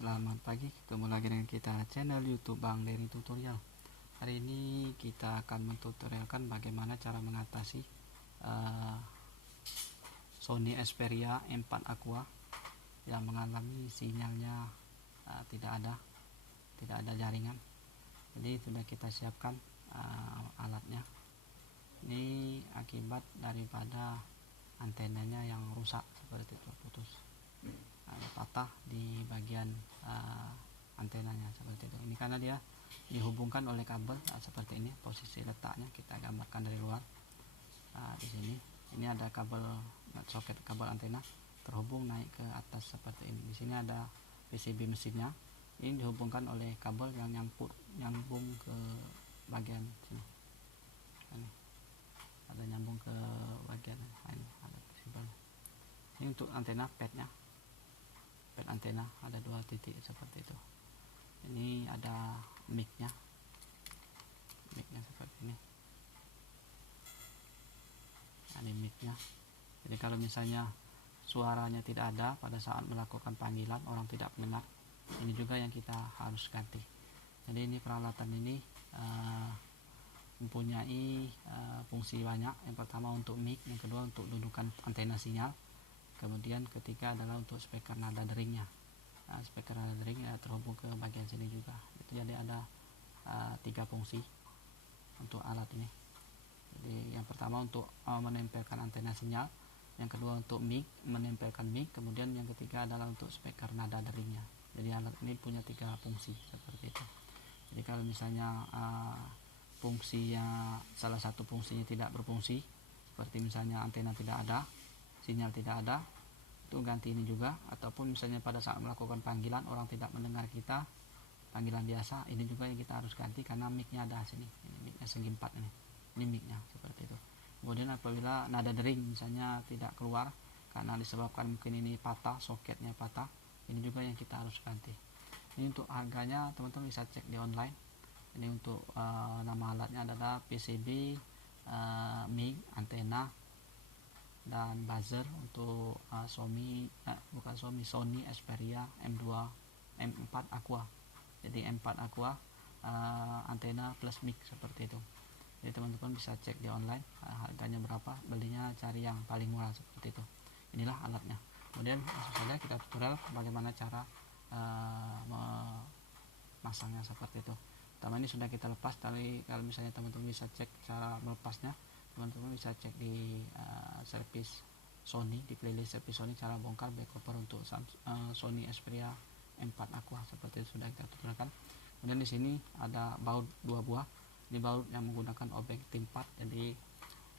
Selamat pagi, ketemu lagi dengan kita channel YouTube Bang Dery Tutorial. Hari ini kita akan mentutorialkan bagaimana cara mengatasi Sony Xperia 4 Aqua yang mengalami sinyalnya tidak ada jaringan. Jadi sudah kita siapkan alatnya. Ini akibat daripada antenanya yang rusak seperti itu, putus. Patah di bagian antenanya seperti itu. Ini karena dia dihubungkan oleh kabel seperti ini. Posisi letaknya kita gambarkan dari luar. Di sini ini ada kabel soket kabel antena terhubung naik ke atas seperti ini. Di sini ada PCB mesinnya. Ini dihubungkan oleh kabel yang nyambung ke bagian sini. Ini ada nyambung ke bagian ini, ada PCB. Ini untuk antena pednya. Antena ada 2 titik seperti itu. Ini ada micnya seperti ini. Ini micnya. Jadi kalau misalnya suaranya tidak ada pada saat melakukan panggilan, orang tidak mendengar, ini juga yang kita harus ganti. Jadi ini peralatan ini mempunyai fungsi banyak. Yang pertama untuk mic, yang kedua untuk dudukan antena sinyal, kemudian ketiga adalah untuk speaker nada deringnya. Speaker nada dering terhubung ke bagian sini juga. Itu jadi ada 3 fungsi untuk alat ini. Jadi yang pertama untuk menempelkan antena sinyal, yang kedua untuk mic, menempelkan mic, kemudian yang ketiga adalah untuk speaker nada deringnya. Jadi alat ini punya 3 fungsi seperti itu. Jadi kalau misalnya fungsinya salah satu fungsinya tidak berfungsi, seperti misalnya antena tidak ada, sinyal tidak ada, itu ganti ini juga. Ataupun misalnya pada saat melakukan panggilan orang tidak mendengar kita, panggilan biasa, ini juga yang kita harus ganti karena micnya ada sini. Ini micnya segi 4 ini micnya seperti itu. Kemudian apabila nada dering misalnya tidak keluar karena disebabkan mungkin ini patah, soketnya patah, ini juga yang kita harus ganti. Ini untuk harganya teman-teman bisa cek di online. Ini untuk nama alatnya adalah PCB, mic, antena, dan buzzer untuk Sony Xperia M4 Aqua. Jadi M4 Aqua, antena plus mic seperti itu. Jadi teman-teman bisa cek di online harganya berapa, belinya cari yang paling murah seperti itu. Inilah alatnya. Kemudian langsung saja kita tutorial bagaimana cara memasangnya seperti itu. Pertama ini sudah kita lepas, tapi kalau misalnya teman-teman bisa cek cara melepasnya, teman-teman bisa cek di servis Sony, di playlist servis Sony cara bongkar back cover untuk Sony Xperia M4 Aqua seperti itu sudah kita tuturkan. Kemudian di sini ada baut 2 buah. Ini baut yang menggunakan obeng T4. Jadi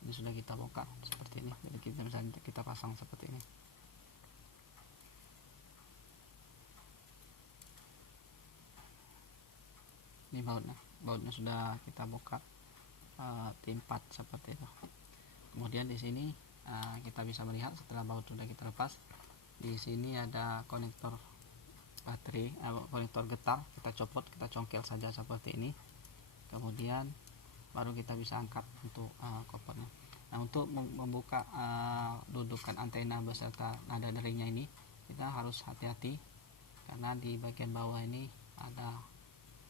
ini sudah kita bongkar seperti ini. Jadi kita misalnya kita pasang seperti ini. Ini bautnya sudah kita bongkar T4 seperti itu. Kemudian di sini kita bisa melihat setelah baut sudah kita lepas, di sini ada konektor baterai, konektor getar. Kita copot, kita congkel saja seperti ini. Kemudian baru kita bisa angkat untuk kopernya. Nah, untuk membuka dudukan antena beserta nada deringnya ini, kita harus hati-hati karena di bagian bawah ini ada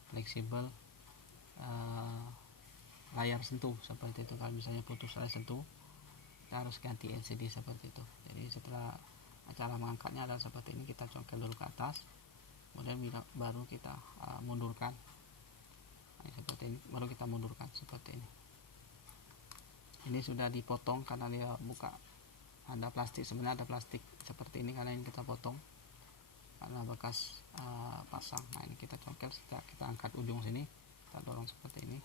fleksibel layar sentuh seperti itu. Kalau misalnya putus layar sentuh, kita harus ganti LCD seperti itu. Jadi setelah cara mengangkatnya adalah seperti ini, kita congkel dulu ke atas, kemudian baru kita mundurkan. Nah, seperti ini, baru kita mundurkan seperti ini. Ini sudah dipotong karena dia buka ada plastik, sebenarnya ada plastik seperti ini karena ini kita potong karena bekas pasang. Nah, ini kita congkel, kita angkat ujung sini, kita dorong seperti ini.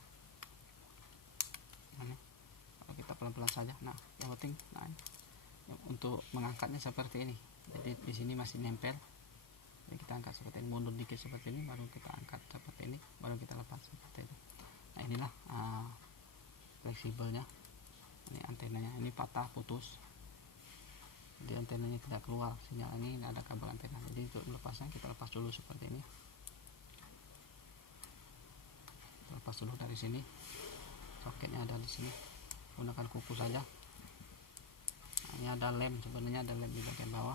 Nah, kalau kita pelan-pelan saja. Nah, yang penting, nah, untuk mengangkatnya seperti ini. Jadi di sini masih nempel. Jadi kita angkat seperti ini, mundur dikit seperti ini, baru kita angkat seperti ini, baru kita lepas seperti itu. Nah, inilah fleksibelnya. Ini antenanya, ini patah, putus. Jadi antenanya tidak keluar sinyal, ini ada kabel antena. Jadi untuk melepasnya kita lepas dulu seperti ini. Kita lepas dulu dari sini. Soketnya ada di sini. Gunakan kuku saja. Nah, ini ada lem, sebenarnya ada lem di bagian bawah.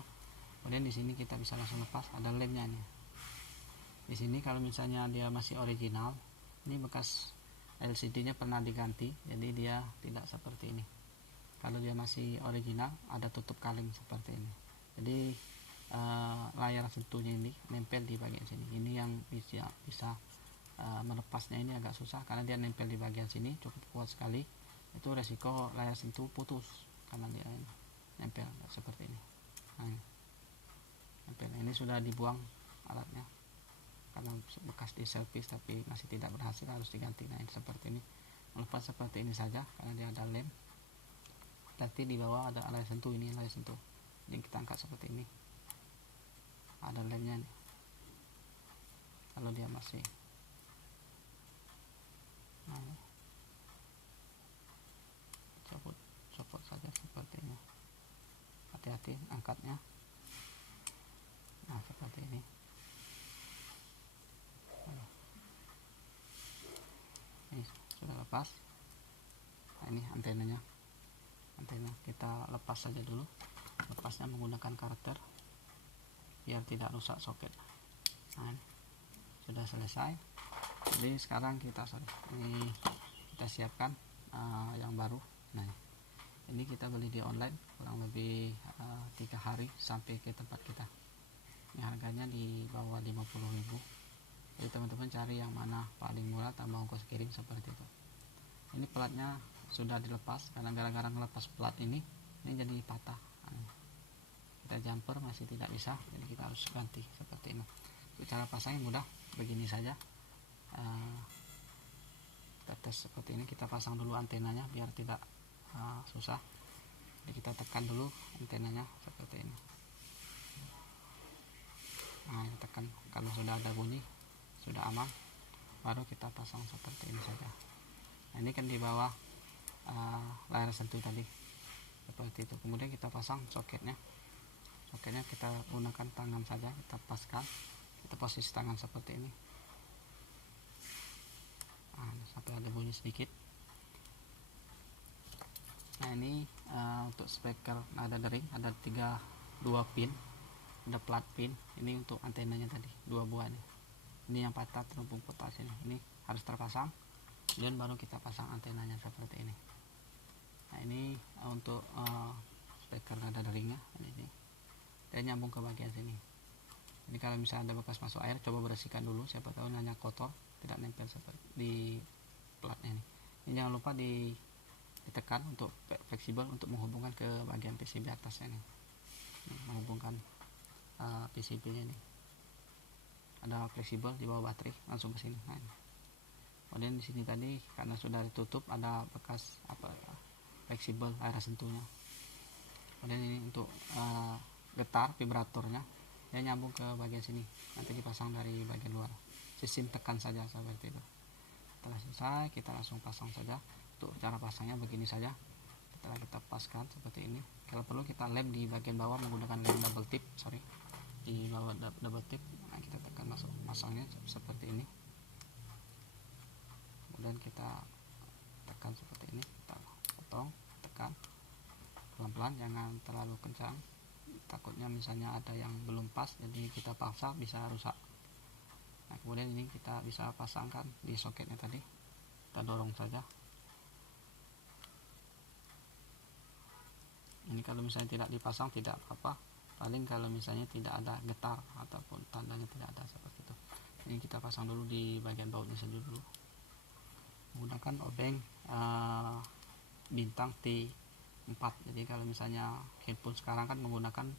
Kemudian di sini kita bisa langsung lepas, ada lemnya nih. Di sini kalau misalnya dia masih original, ini bekas LCD-nya pernah diganti, jadi dia tidak seperti ini. Kalau dia masih original, ada tutup kaleng seperti ini. Jadi layar sentuhnya ini nempel di bagian sini. Ini yang bisa melepasnya ini agak susah karena dia nempel di bagian sini cukup kuat sekali. Itu resiko layar sentuh putus karena dia nempel seperti ini. Nah, nempel. Ini sudah dibuang alatnya karena bekas di servis tapi masih tidak berhasil, harus diganti. Nah, ini seperti ini, melepas seperti ini saja karena dia ada lem. Berarti di bawah ada layar sentuh, ini layar sentuh, jadi kita angkat seperti ini, ada lemnya nih. Kalau dia masih copot saja seperti ini, hati-hati angkatnya. Nah, seperti ini. Ini sudah lepas. Nah, ini antenanya, antena kita lepas saja dulu. Lepasnya menggunakan karakter biar tidak rusak soket. Nah, ini sudah selesai. Jadi sekarang kita siapkan yang baru. Nah, ini kita beli di online kurang lebih 3 hari sampai ke tempat kita. Ini harganya di bawah 50.000. Jadi teman-teman cari yang mana paling murah tambah ongkos kirim seperti itu. Ini platnya sudah dilepas karena gara-gara ngelepas plat ini jadi patah. Kita jumper masih tidak bisa, jadi kita harus ganti seperti ini. Cara pasangnya mudah, begini saja. Kita tes seperti ini, kita pasang dulu antenanya biar tidak susah. Jadi kita tekan dulu antenanya seperti ini. Nah, tekan, kalau sudah ada bunyi sudah aman, baru kita pasang seperti ini saja. Nah, ini kan di bawah layar sentuh tadi seperti itu. Kemudian kita pasang soketnya. Soketnya kita gunakan tangan saja, kita paskan, kita posisi tangan seperti ini. Nah, sampai ada bunyi sedikit. Nah, ini untuk speaker nada dering ada 2 pin, ada plat pin. Ini untuk antenanya tadi 2 buah nih. Ini yang patah terhubung potas ini harus terpasang, dan baru kita pasang antenanya seperti ini. Nah, ini untuk speaker nada deringnya ini dan nyambung ke bagian sini. Jadi kalau misalnya ada bekas masuk air, coba bersihkan dulu, siapa tahu hanya kotor, tidak nempel seperti di platnya ini. Ini jangan lupa ditekan untuk fleksibel untuk menghubungkan ke bagian PCB atasnya nih, menghubungkan PCB-nya nih. Ada fleksibel di bawah baterai, langsung ke sini. Nah, kemudian di sini tadi karena sudah ditutup ada bekas fleksibel layar sentuhnya. Kemudian ini untuk getar vibratornya, dia nyambung ke bagian sini, nanti dipasang dari bagian luar. Sistem tekan saja seperti itu. Setelah selesai kita langsung pasang saja. Untuk cara pasangnya begini saja. Setelah kita paskan seperti ini, kalau perlu kita lem di bagian bawah menggunakan lem double tip, di bawah double tip. Nah, kita tekan masangnya seperti ini, kemudian kita tekan seperti ini, kita potong, tekan pelan-pelan, jangan terlalu kencang, takutnya misalnya ada yang belum pas, jadi kita paksa bisa rusak. Nah, kemudian ini kita bisa pasangkan di soketnya tadi, kita dorong saja. Ini kalau misalnya tidak dipasang tidak apa-apa, paling kalau misalnya tidak ada getar ataupun tandanya tidak ada seperti itu. Ini kita pasang dulu di bagian bautnya saja dulu, menggunakan obeng bintang T4. Jadi kalau misalnya handphone sekarang kan menggunakan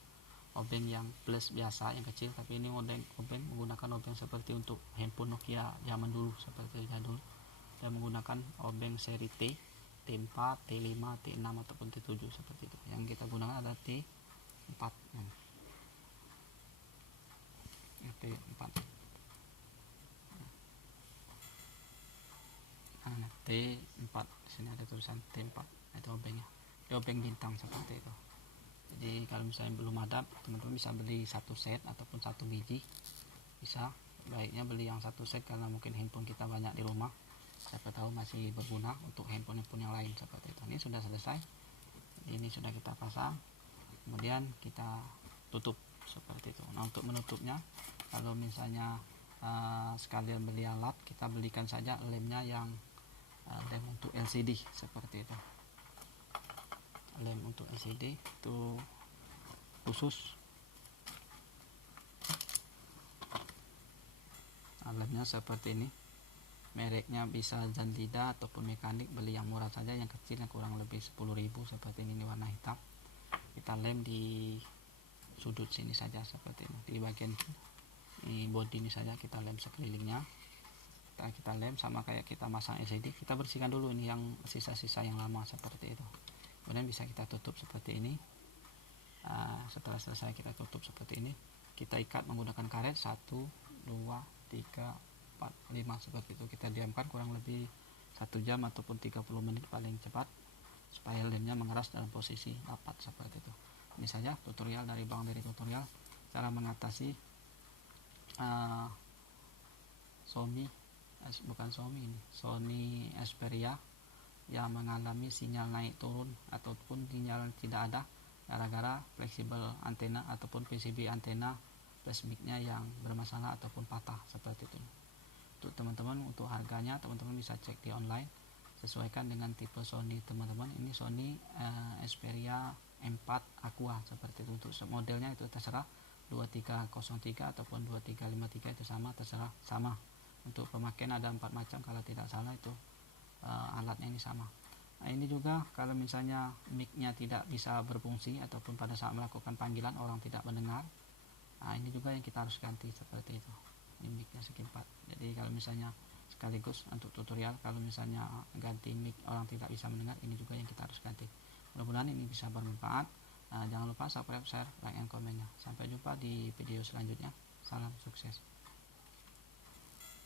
obeng yang plus biasa yang kecil, tapi ini obeng menggunakan obeng seperti untuk handphone Nokia zaman dulu seperti jadul, dan menggunakan obeng seri T4, T5, T6 ataupun T7 seperti itu. Yang kita gunakan adalah T4. T4. Nah, T4 di sini ada tulisan T4. Itu obengnya. Itu obeng bintang seperti itu. Jadi kalau misalnya belum ada, teman-teman bisa beli 1 set ataupun 1 biji. Bisa, baiknya beli yang 1 set karena mungkin handphone kita banyak di rumah. Siapa tahu masih berguna untuk handphone yang lain seperti itu. Ini sudah selesai. Ini sudah kita pasang. Kemudian kita tutup seperti itu. Nah, untuk menutupnya, kalau misalnya sekalian beli alat, kita belikan saja lemnya yang lem untuk LCD seperti itu. Lem untuk LCD itu khusus. Lemnya seperti ini, mereknya bisa Zandida ataupun mekanik, beli yang murah saja, yang kecil yang kurang lebih 10.000 seperti ini warna hitam. Kita lem di sudut sini saja seperti ini, di bagian bodi ini saja kita lem sekelilingnya. Kita lem sama kayak kita masang LCD. Kita bersihkan dulu ini yang sisa-sisa yang lama seperti itu, kemudian bisa kita tutup seperti ini. Setelah selesai kita tutup seperti ini, kita ikat menggunakan karet 1, 2, 3, 4, 5 seperti itu. Kita diamkan kurang lebih 1 jam ataupun 30 menit paling cepat, supaya lemnya mengeras dalam posisi rapat seperti itu. Ini saja tutorial dari Bang Dery Tutorial, cara mengatasi Sony Xperia yang mengalami sinyal naik turun ataupun sinyal tidak ada gara-gara fleksibel antena ataupun PCB antena plus mic-nya yang bermasalah ataupun patah seperti itu. Untuk teman-teman, untuk harganya teman-teman bisa cek di online, sesuaikan dengan tipe Sony teman-teman. Ini Sony Xperia M4 Aqua seperti itu. Untuk modelnya itu terserah 2303 ataupun 2353 itu sama, terserah sama. Untuk pemakaian ada 4 macam kalau tidak salah, itu alatnya ini sama. Nah, ini juga kalau misalnya mic-nya tidak bisa berfungsi ataupun pada saat melakukan panggilan orang tidak mendengar, nah ini juga yang kita harus ganti seperti itu. Ini mic-nya segi 4. Jadi kalau misalnya sekaligus untuk tutorial, kalau misalnya ganti mic orang tidak bisa mendengar, ini juga yang kita harus ganti. Mudah-mudahan ini bisa bermanfaat. Jangan lupa subscribe, share, like, dan komennya. Sampai jumpa di video selanjutnya. Salam sukses.